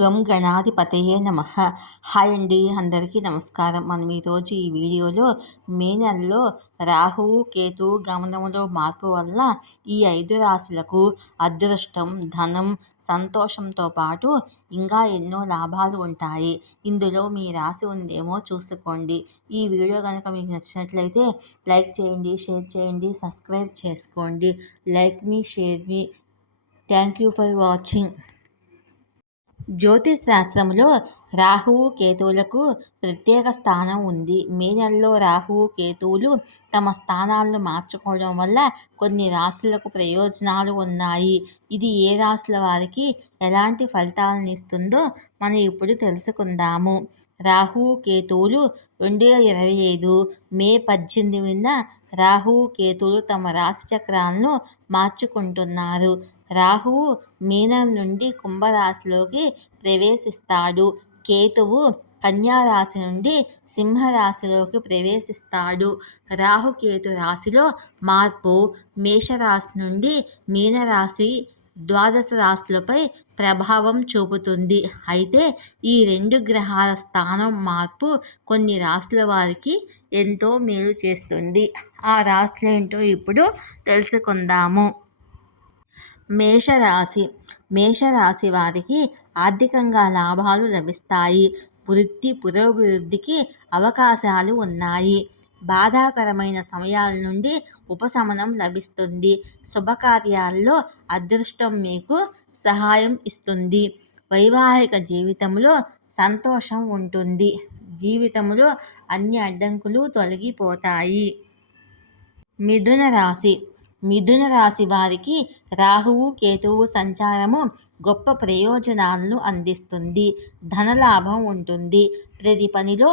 గం గణాధిపతయే నమః. హాయ్ అండి, అందరికీ నమస్కారం. మనం ఈరోజు ఈ వీడియోలో మే నెలలో రాహువు కేతువు గమనంలో మార్పు వల్ల ఈ 5 రాశులకు అదృష్టం, ధనం, సంతోషంతో పాటు ఇంకా ఎన్నో లాభాలు ఉంటాయి. ఇందులో మీ రాశి ఉందేమో చూసుకోండి. ఈ వీడియో కనుక మీకు నచ్చినట్లయితే లైక్ చేయండి, షేర్ చేయండి, సబ్స్క్రైబ్ చేసుకోండి. Like me, share me. Thank you for watching. జ్యోతిష్ శాస్త్రంలో రాహువు కేతువులకు ప్రత్యేక స్థానం ఉంది. మే నెలలో రాహువు కేతువులు తమ స్థానాలను మార్చుకోవడం వల్ల కొన్ని రాశులకు ప్రయోజనాలు ఉన్నాయి. ఇది ఏ రాశుల వారికి ఎలాంటి ఫలితాలను ఇస్తుందో మనం ఇప్పుడు తెలుసుకుందాము. రాహువు కేతువులు 2025 మే 18న రాహువు కేతువులు తమ రాశి చక్రాలను మార్చుకుంటున్నారు. రాహువు మీనం నుండి కుంభరాశిలోకి ప్రవేశిస్తాడు. కేతువు కన్యారాశి నుండి సింహరాశిలోకి ప్రవేశిస్తాడు. రాహుకేతు రాశిలో మార్పు మేషరాశి నుండి మీనరాశి, ద్వాదశ రాశులపై ప్రభావం చూపుతుంది. అయితే ఈ 2 గ్రహాల స్థానం మార్పు కొన్ని రాశుల వారికి ఎంతో మేలు చేస్తుంది. ఆ రాశులేంటో ఇప్పుడు తెలుసుకుందాము. మేషరాశి వారికి ఆర్థికంగా లాభాలు లభిస్తాయి. వృత్తి పురోభివృద్ధికి అవకాశాలు ఉన్నాయి. బాధాకరమైన సమయాల నుండి ఉపశమనం లభిస్తుంది. శుభకార్యాల్లో అదృష్టం మీకు సహాయం ఇస్తుంది. వైవాహిక జీవితంలో సంతోషం ఉంటుంది. జీవితంలో అన్ని అడ్డంకులు తొలగిపోతాయి. మిథున రాశి వారికి రాహువు కేతువు సంచారము గొప్ప ప్రయోజనాలను అందిస్తుంది. ధనలాభం ఉంటుంది. ప్రతి పనిలో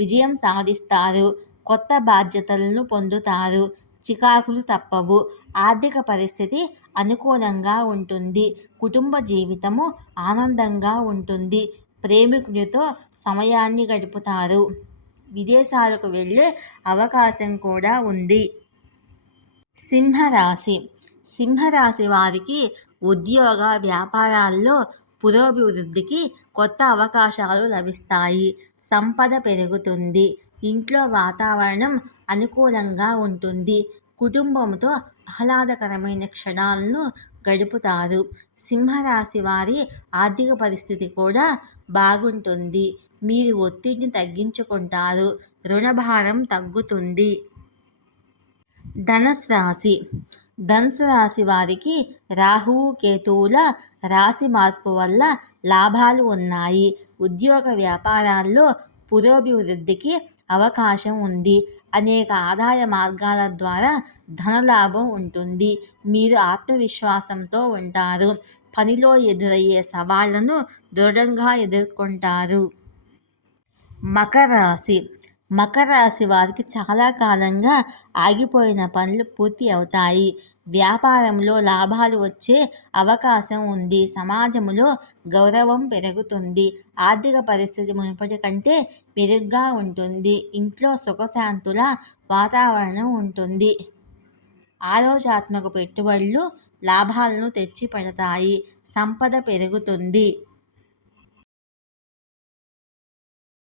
విజయం సాధిస్తారు. కొత్త బాధ్యతలను పొందుతారు. చికాకులు తప్పవు. ఆర్థిక పరిస్థితి అనుకూలంగా ఉంటుంది. కుటుంబ జీవితము ఆనందంగా ఉంటుంది. ప్రేమికుడితో సమయాన్ని గడుపుతారు. విదేశాలకు వెళ్ళే అవకాశం కూడా ఉంది. సింహరాశి వారికి ఉద్యోగ వ్యాపారాల్లో పురోభివృద్ధికి కొత్త అవకాశాలు లభిస్తాయి. సంపద పెరుగుతుంది. ఇంట్లో వాతావరణం అనుకూలంగా ఉంటుంది. కుటుంబంతో ఆహ్లాదకరమైన క్షణాలను గడుపుతారు. సింహరాశి వారి ఆర్థిక పరిస్థితి కూడా బాగుంటుంది. మీరు ఒత్తిడిని తగ్గించుకుంటారు. రుణభారం తగ్గుతుంది. ధనుసు రాశి వారికి రాహువు కేతువుల రాశి మార్పు వల్ల లాభాలు ఉన్నాయి. ఉద్యోగ వ్యాపారాల్లో పురోభివృద్ధికి అవకాశం ఉంది. అనేక ఆదాయ మార్గాల ద్వారా ధనలాభం ఉంటుంది. మీరు ఆత్మవిశ్వాసంతో ఉంటారు. పనిలో ఎదురయ్యే సవాళ్లను దృఢంగా ఎదుర్కొంటారు. మకర రాశి వారికి చాలా కాలంగా ఆగిపోయిన పనులు పూర్తి అవుతాయి. వ్యాపారంలో లాభాలు వచ్చే అవకాశం ఉంది. సమాజంలో గౌరవం పెరుగుతుంది. ఆర్థిక పరిస్థితి మునుపటి కంటే మెరుగ్గా ఉంటుంది. ఇంట్లో సుఖశాంతుల వాతావరణం ఉంటుంది. ఆలోచనాత్మక పెట్టుబడులు లాభాలను తెచ్చిపెడతాయి. సంపద పెరుగుతుంది.